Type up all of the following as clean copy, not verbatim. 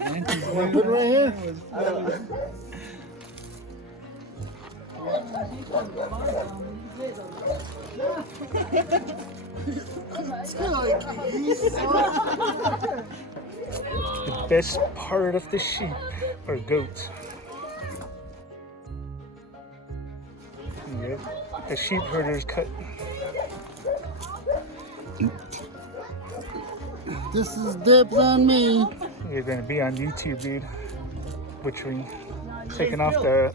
Put it right here. The best part of the sheep or goats. Yep, the sheep herder's cut. This is dibs on me. You're gonna be on YouTube, dude. Butchering, taking off the.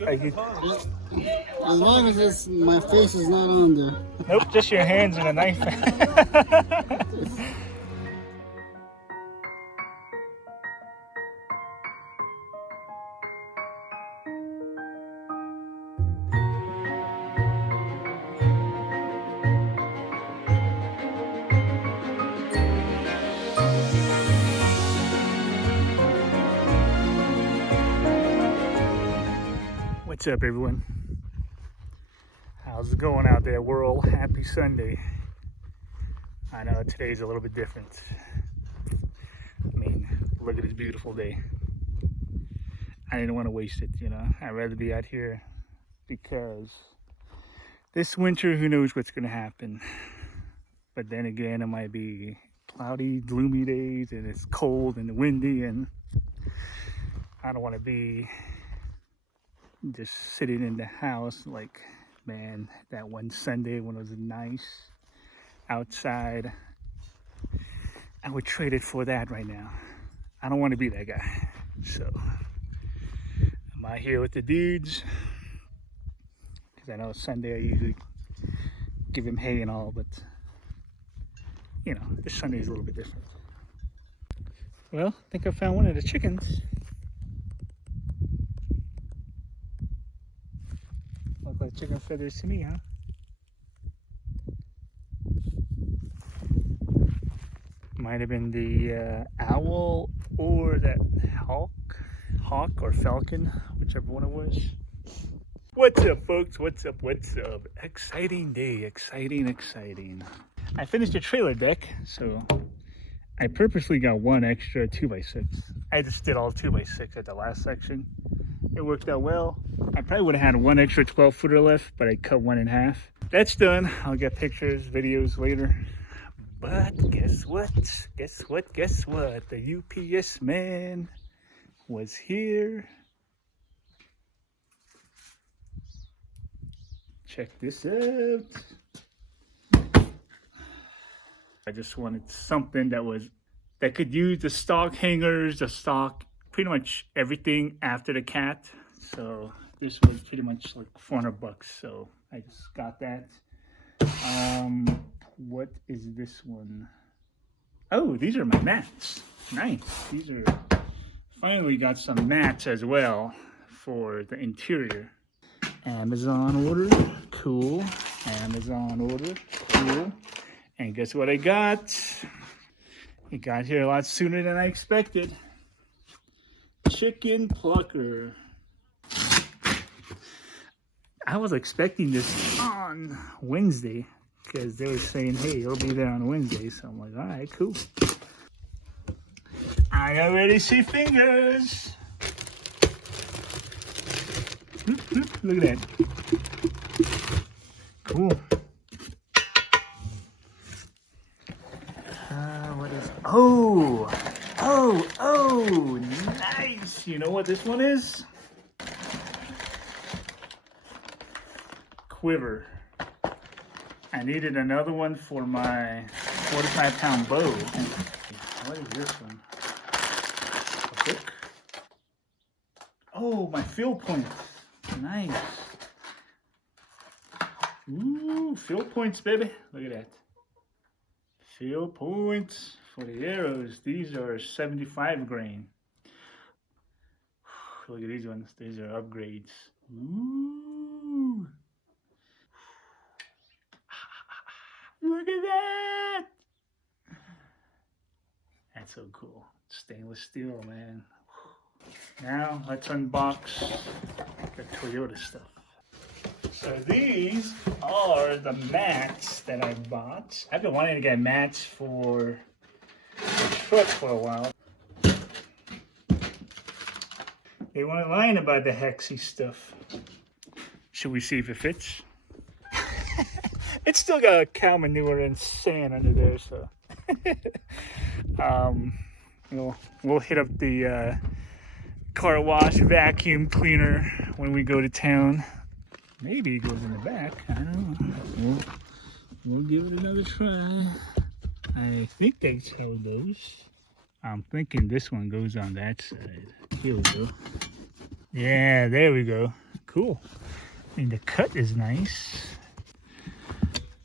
As long as my face is not on there. Nope, just your hands and a knife. What's up, everyone? How's it going out there, world? Happy Sunday. I know today's a little bit different. I mean, look at this beautiful day. I didn't want to waste it, you know. I'd rather be out here because this winter, who knows what's going to happen. But then again, it might be cloudy, gloomy days, and it's cold and windy, and I don't want to be just sitting in the house like, man, that one Sunday when it was nice outside. I would trade it for that right now. I don't want to be that guy. So I'm out here with the dudes because I know Sunday I usually give him hay and all, but you know, this Sunday is a little bit different. Well, I think I found one of the chickens. Look like chicken feathers to me, huh? Might have been the owl or that hawk or falcon, whichever one it was. What's up, folks? What's up? What's up? Exciting day, exciting. I finished the trailer deck, so I purposely got one extra 2x6. I just did all 2x6 at the last section. It worked out well. I probably would have had one extra 12-footer left, but I cut one in half. That's done. I'll get pictures, videos later. But guess what? The UPS man was here. Check this out. I just wanted something that could use the stock hangers, the stock, pretty much everything after the cat. So this was pretty much like $400. So I just got that. What is this one? Oh, these are my mats. Nice. These are, finally got some mats as well for the interior. Amazon order, cool. Amazon order, cool. And guess what I got? It got here a lot sooner than I expected. Chicken plucker. I was expecting this on Wednesday because they were saying, hey, it'll be there on Wednesday. So I'm like, all right, cool. I already see fingers. Look at that. Cool. What is? Oh, nice. You know what this one is? Quiver. I needed another one for my 45-pound bow. What is this one? A book? Oh, my field points. Nice. Ooh, field points, baby. Look at that. Field points for the arrows. These are 75 grain. Look at these ones. These are upgrades. Ooh. Look at that. That's so cool. Stainless steel, man. Now let's unbox the Toyota stuff. So these are the mats that I bought. I've been wanting to get mats for the truck for a while. They weren't lying about the hexy stuff. Should we see if it fits? It's still got cow manure and sand under there, so we'll hit up the car wash vacuum cleaner when we go to town. Maybe it goes in the back. I don't know. We'll give it another try. I think that's how it goes. I'm thinking this one goes on that side. Here we go. Yeah, there we go. Cool. I mean, the cut is nice.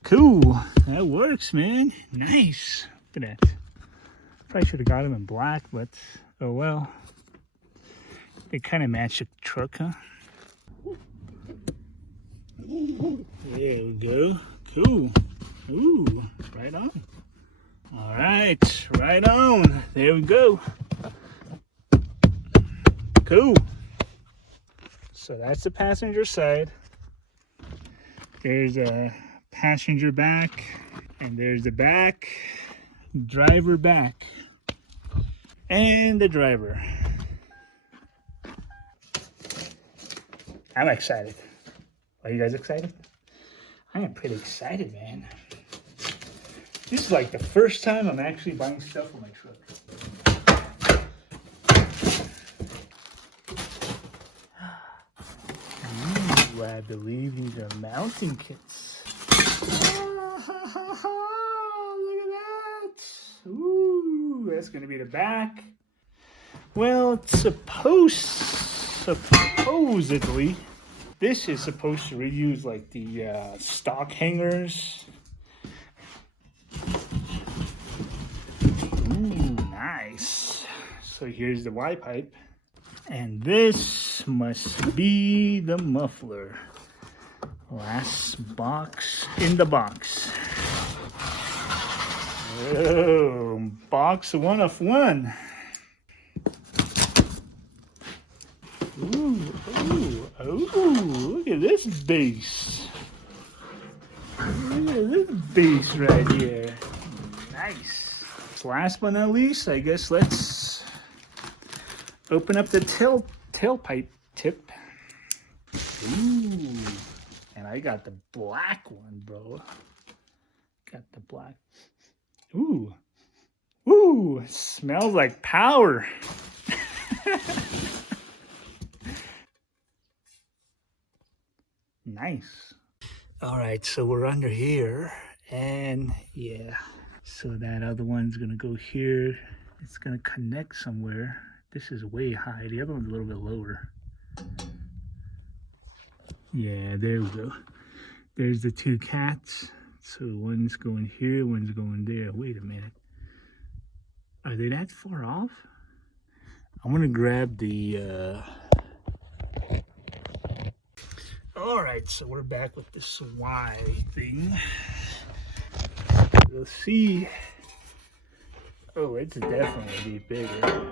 Cool. That works, man. Nice. Look at that. Probably should have got them in black, but oh well. They kind of match the truck, huh? There we go. Cool. Ooh, right on. All right, right on. There we go. Cool. So that's the passenger side. There's a passenger back, and there's the back, driver back, and the driver. I'm excited. Are you guys excited? I am pretty excited, man. This is like the first time I'm actually buying stuff for my truck. Ooh, I believe these are mounting kits. Look at that. Ooh, that's gonna be the back. Well, it's supposedly, this is supposed to reuse like the stock hangers. Ooh, nice. So here's the Y pipe. And this must be the muffler. Last box in the box. Oh, box 1 of 1. Ooh, ooh, ooh, look at this base. Look at this base right here. Nice. Last but not least, I guess let's open up the tailpipe tip. Ooh, and I got the black one, bro. Got the black. Ooh, ooh, it smells like power. Nice. All right, so we're under here, and yeah, so that other one's gonna go here. It's gonna connect somewhere. This is way high. The other one's a little bit lower. Yeah, there we go. There's the two cats. So one's going here, one's going there. Wait a minute. Are they that far off? I'm gonna grab the all right, so we're back with this Y thing. We'll see. Oh, it's definitely bigger.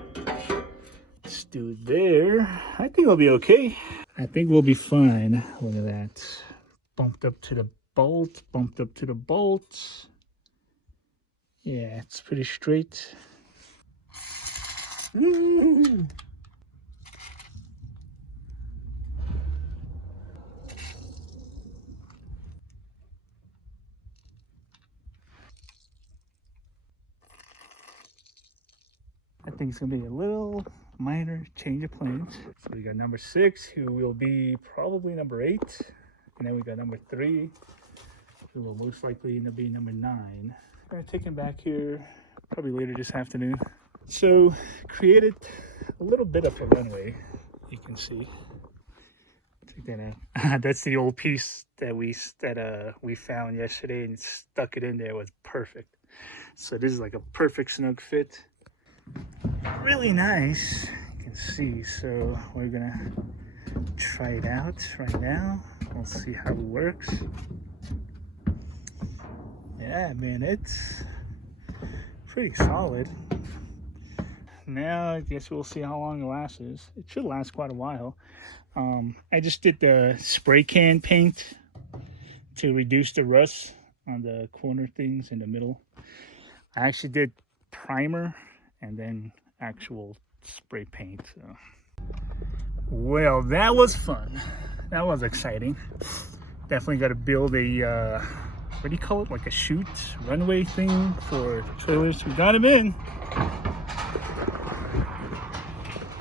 Let's do it there. I think it'll be okay. I think we'll be fine. Look at that. Bumped up to the bolt, bumped up to the bolt. Yeah, it's pretty straight. Ooh. I think it's gonna be a little minor change of plans. So we got number 6, who will be probably number 8, and then we got number 3, who will most likely end up being number 9. We're gonna take him back here probably later this afternoon. So created a little bit of a runway, you can see. Check that out. That's the old piece that we found yesterday and stuck it in there. It was perfect. So this is like a perfect snug fit. Really nice, you can see. So we're gonna try it out right now. We'll see how it works. Yeah, man, it's pretty solid. Now I guess we'll see how long it lasts. It should last quite a while. I just did the spray can paint to reduce the rust on the corner things in the middle. I actually did primer and then actual spray paint. So Well, that was fun. That was exciting. Definitely got to build a, what do you call it? Like a chute, runway thing for trailers. We got them in.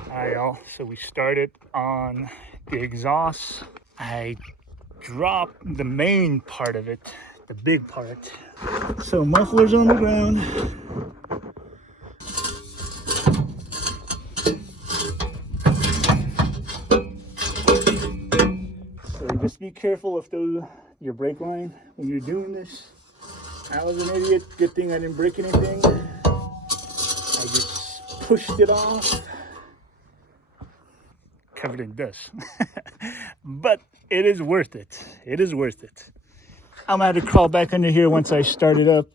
All right, y'all. So we started on the exhaust. I dropped the main part of it, the big part. So muffler's on the ground. So just be careful of your brake line when you're doing this. I was an idiot. Good thing I didn't break anything. I just pushed it off. Covered in dust. But it is worth it. It is worth it. I'm gonna have to crawl back under here once I start it up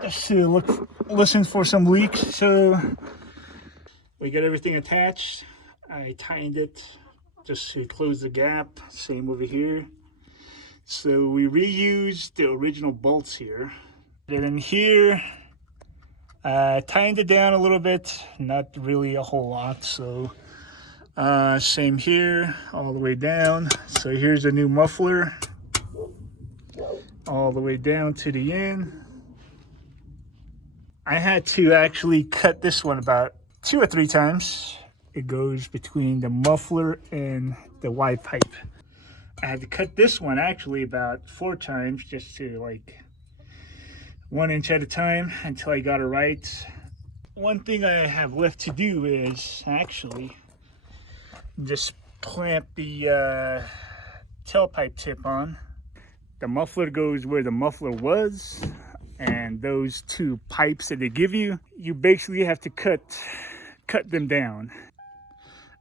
just to listen for some leaks. So we got everything attached. I tightened it just to close the gap. Same over here. So we reused the original bolts here. And in here, tightened it down a little bit, not really a whole lot. So same here, all the way down. So here's a new muffler, all the way down to the end. I had to actually cut this one about 2 or 3 times. It goes between the muffler and the Y pipe. I had to cut this one actually about 4 times, just to like 1 inch at a time until I got it right. One thing I have left to do is actually just clamp the tailpipe tip on. The muffler goes where the muffler was, and those 2 pipes that they give you, you basically have to cut them down.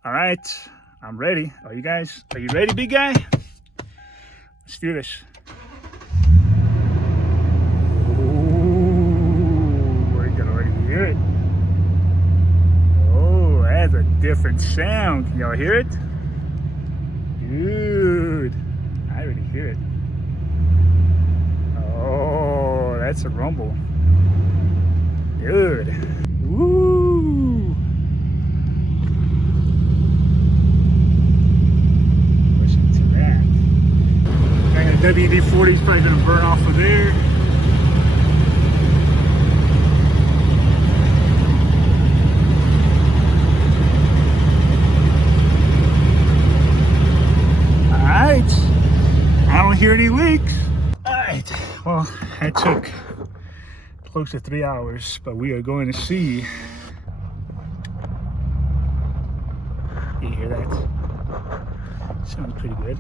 All right, I'm ready. Are you ready, big guy? Let's do this. Ooh, I can already hear it. Oh, that's a different sound. Can y'all hear it? Dude, I already hear it. Oh, that's a rumble. Dude. Woo! Listen to that. WD-40 is probably going to burn off of there. Alright. I don't hear any leaks. Alright. Well, that took close to 3 hours, but we are going to see. You hear that? Sounds pretty good.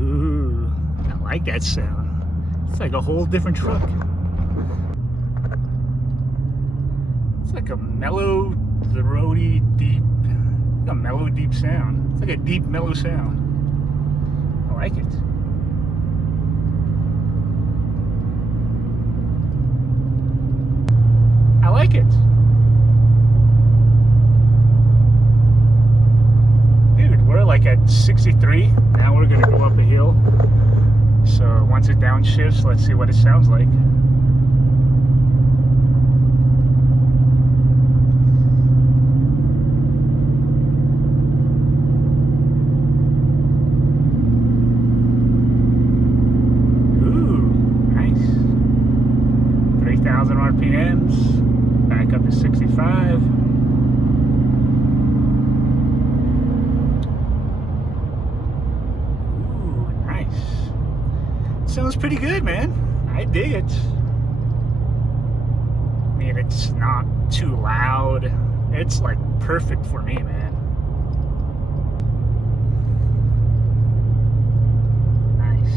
Ooh, I like that sound. It's like a whole different truck. It's like a mellow, throaty, deep, a mellow, deep sound. It's like a deep, mellow sound. I like it. I like it. Dude, we're like at 63. Now we're gonna go up a hill. So once it downshifts, let's see what it sounds like. Ooh, nice. 3,000 RPMs. Back up to 65. Sounds pretty good, man. I dig it. I mean, it's not too loud. It's like perfect for me, man. Nice.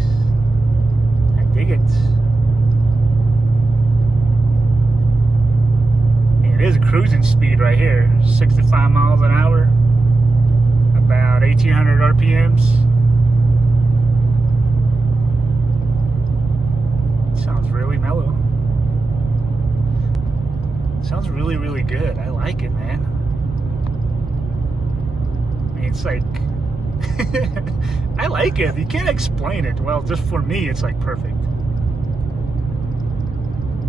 I dig it. It is cruising speed right here. 65 miles an hour. About 1,800 RPMs. Sounds really mellow. Sounds really, really good. I like it, man. I mean, it's like, I like it. You can't explain it. Well, just for me, it's like perfect.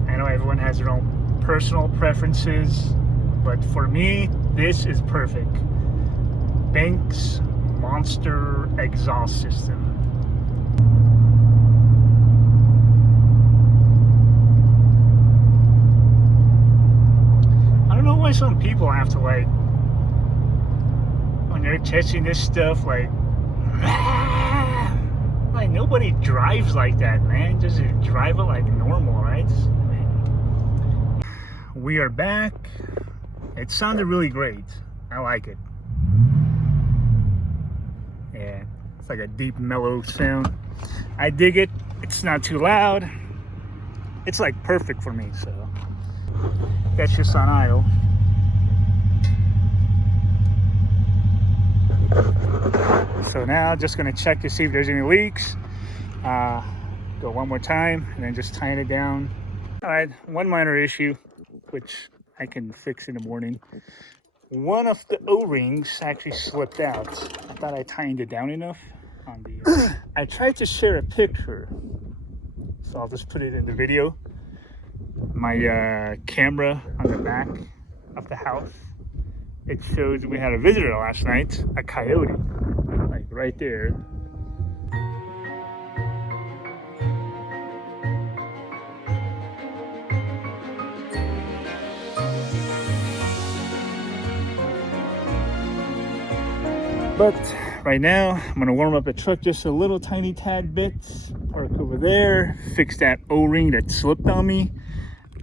I know everyone has their own personal preferences, but for me, this is perfect. Banks Monster exhaust system. I don't know why some people have to, like, when they're testing this stuff, like nobody drives like that, man. Just drive it like normal, right? We are back. It sounded really great. I like it. Yeah, it's like a deep, mellow sound. I dig it. It's not too loud. It's like perfect for me, so that's just on idle. So now just gonna check to see if there's any leaks. Go one more time and then just tighten it down. All right, one minor issue, which I can fix in the morning. One of the O-rings actually slipped out. I thought I tightened it down enough on the... I tried to share a picture, so I'll just put it in the video. My camera on the back of the house. It shows we had a visitor last night, a coyote, like right there. But right now, I'm gonna warm up the truck just a little tiny tad bit, park over there, fix that O-ring that slipped on me,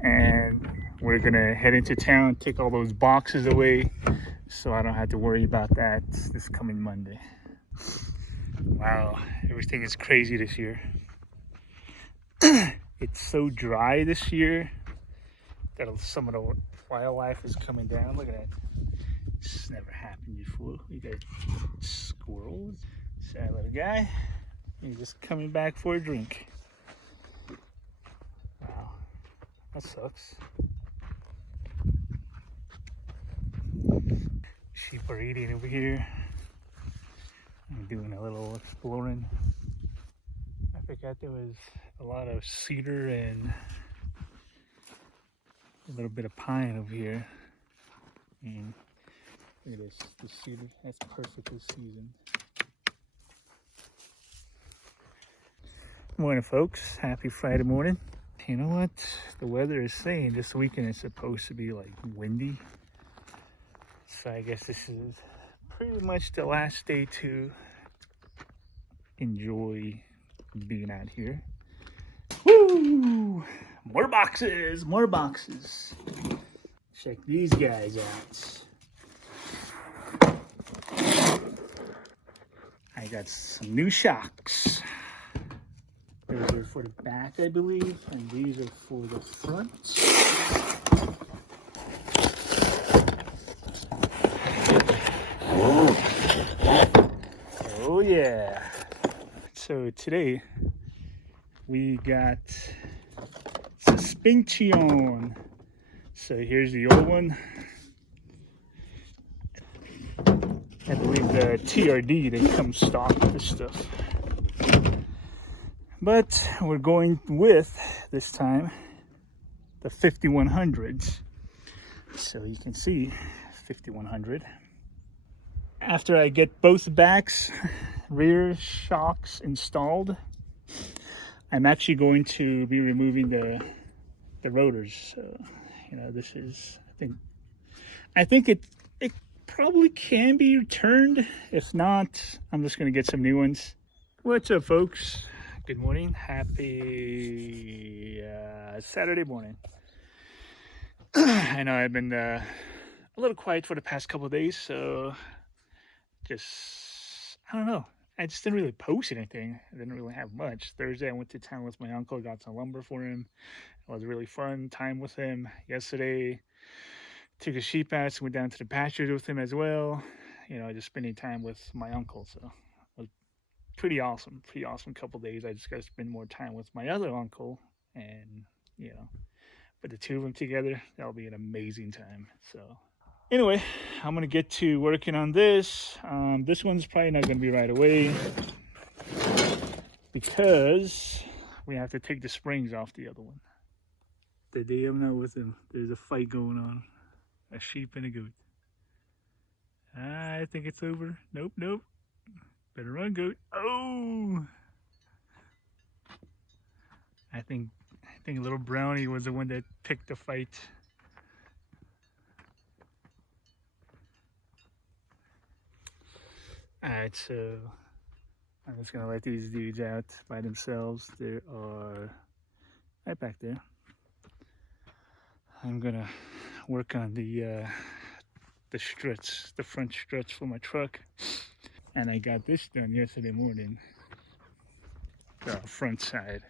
and we're gonna head into town, take all those boxes away, so I don't have to worry about that this coming Monday. Wow, everything is crazy this year. It's so dry this year that some of the wildlife is coming down. Look at that. This never happened before. We got squirrels. Sad little guy. He's just coming back for a drink. Wow, that sucks. Sheep are eating over here. I'm doing a little exploring. I forgot there was a lot of cedar and a little bit of pine over here. And look at this, the cedar, that's perfectly seasoned. Morning, folks. Happy Friday morning. You know what? The weather is saying this weekend is supposed to be like windy. So I guess this is pretty much the last day to enjoy being out here. Woo! More boxes, more boxes. Check these guys out. I got some new shocks. Those are for the back, I believe, and these are for the front. Oh yeah. So today we got suspension. So here's the old one. I believe the TRD, they come stock with this stuff. But we're going with, this time, the 5100s. So you can see 5100. After I get both backs, rear shocks installed, I'm actually going to be removing the rotors. So, you know, this is, I think it probably can be returned. If not, I'm just going to get some new ones. What's up, folks? Good morning. Happy Saturday morning. I know I've been a little quiet for the past couple of days, so just, I don't know. I just didn't really post anything. I didn't really have much. Thursday, I went to town with my uncle, got some lumber for him. It was a really fun time with him. Yesterday, took the sheep out, so went down to the pastures with him as well. You know, just spending time with my uncle. So it was pretty awesome couple days. I just got to spend more time with my other uncle, and you know, put the two of them together, that'll be an amazing time. So anyway, I'm gonna get to working on this. This one's probably not gonna be right away because we have to take the springs off the other one. The day I'm not with him, there's a fight going on. A sheep and a goat. I think it's over. Nope, nope. Better run, goat. Oh! I think little Brownie was the one that picked the fight. Alright, so I'm just gonna let these dudes out by themselves. There are right back there. I'm gonna work on the struts, the front struts for my truck. And I got this done yesterday morning. The front side.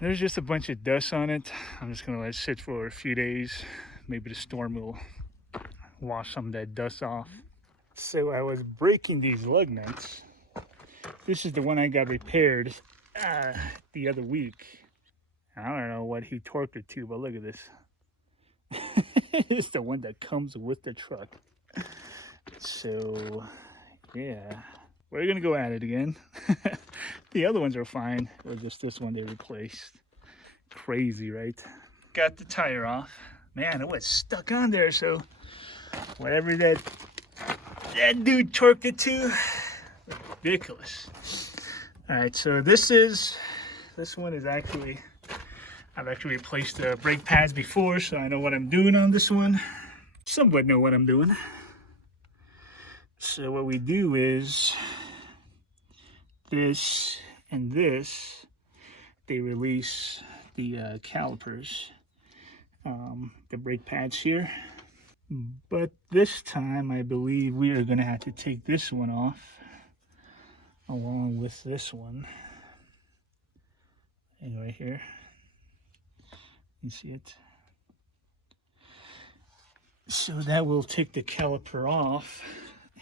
There's just a bunch of dust on it. I'm just gonna let it sit for a few days. Maybe the storm will wash some of that dust off. So I was breaking these lug nuts. This is the one I got repaired the other week. I don't know what he torqued it to, but look at this. It's the one that comes with the truck. So, yeah. We're gonna go at it again. The other ones are fine. It was just this one they replaced. Crazy, right? Got the tire off. Man, it was stuck on there, so whatever that dude torqued it to, ridiculous. All right, so this one is actually, I've actually replaced the brake pads before, so I know what I'm doing on this one. Somewhat know what I'm doing. So what we do is this and this, they release the calipers, the brake pads here. But this time, I believe we are going to have to take this one off along with this one. And right here, you see it? So that will take the caliper off.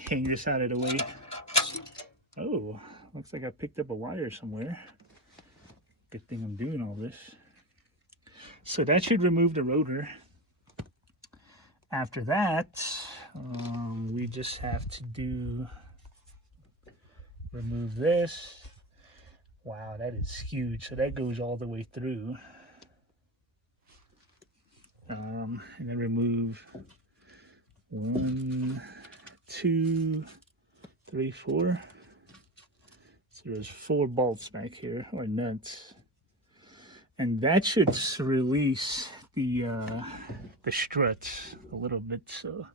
Hang this out of the way. Oh, looks like I picked up a wire somewhere. Good thing I'm doing all this. So that should remove the rotor. After that, we just have to remove this. Wow, that is huge. So that goes all the way through. And then remove 1, 2, 3, 4. So there's 4 bolts back here, or nuts. And that should release the struts a little bit. So